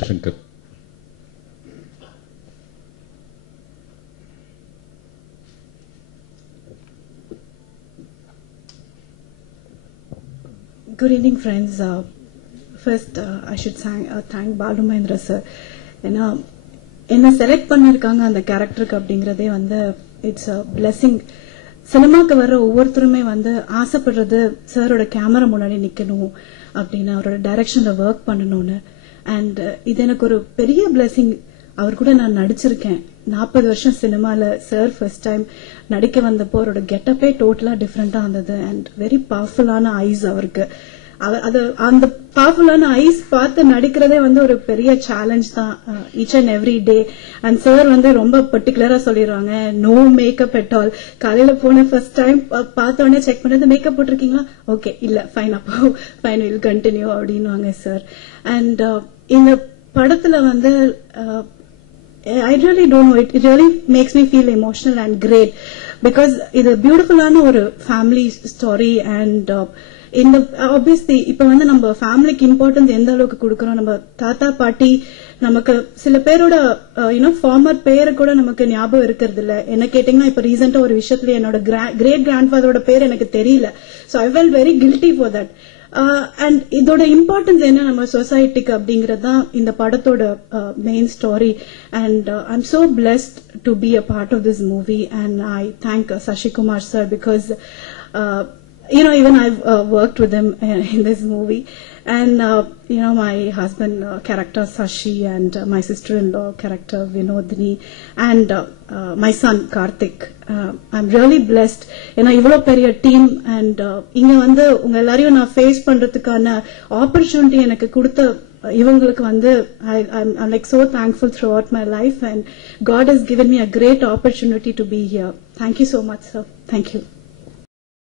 Shankar. Good evening, friends. First, I should thank Balu Mahendra sir. என்ன select பண்ணிருக்காங்க அந்த கேரக்டருக்கு அப்படிங்கறதே வந்து இட்ஸ் அ பிளெஸிங். சினிமாக்கு வர்ற ஒவ்வொருத்தருமே வந்து ஆசைப்படுறது சாரோட கேமரா முன்னாடி நிக்கணும் அப்படின்னு, அவரோட டைரக்ஷன்ல ஒர்க் பண்ணணும்னு. அண்ட் இது எனக்கு ஒரு பெரிய பிளெஸிங். அவர் கூட நான் நடிச்சிருக்கேன் 40 வருஷம் சினிமால. சார் ஃபர்ஸ்ட் டைம் நடிக்க வந்தப்போ அவரோட கெட்டப்பே டோட்டலா டிஃப்ரெண்டா இருந்தது. அண்ட் வெரி பவர்ஃபுல்லான ஐஸ் அவருக்கு. அந்த பவர்ஃபுல்லான ஐஸ் பார்த்து நடிக்கிறதே வந்து ஒரு பெரிய சேலஞ்ச் தான் each and every day. And sir வந்து ரொம்ப பர்டிகுலரா சொல்லிடுவாங்க, நோ மேக்கப் அட் ஆல். காலையில போன ஃபர்ஸ்ட் டைம் பார்த்த உடனே செக் பண்ணது, மேக்கப் போட்டிருக்கீங்களா? ஓகே, இல்ல ஃபைன், அப்போ ஃபைன், வில் கண்டினியூ அப்படின்வாங்க சார். அண்ட் இந்த படத்துல வந்து I really don't know, it really makes me feel emotional and great because it's a beautiful family story. And இந்த obviously இப்ப வந்து நம்ம ஃபேமிலிக்கு இம்பார்ட்டன்ஸ் எந்த அளவுக்கு கொடுக்கறோம். நம்ம தாத்தா பாட்டி, நமக்கு சில பேரோட ஃபார்மர் பேரு கூட நமக்கு ஞாபகம் இருக்கிறது இல்ல. என்ன கேட்டீங்கன்னா, இப்ப ரீசெண்டா ஒரு விஷயத்துல என்னோட கிரேட் கிராண்ட்ஃபாதரோட பேர் எனக்கு தெரியல. So I felt very guilty for that. And இதோட இம்பார்ட்டன்ஸ் என்ன நம்ம சொசைட்டிக்கு அப்படிங்கறது தான் இந்த படத்தோட main story. And I am so blessed to be a part of this movie. And I thank Sasikumar sir because even I've worked with him in this movie. And my husband character Sashi, and my sister-in-law character Vinodini, and my son Karthik. I'm really blessed. ivlo periya team, and inga vandu unga ellaரையும் நான் face பண்றதுக்கான opportunity எனக்கு கொடுத்த இவங்களுக்கு வந்து I'm like so thankful throughout my life, and God has given me a great opportunity to be here. Thank you so much, sir. Thank you.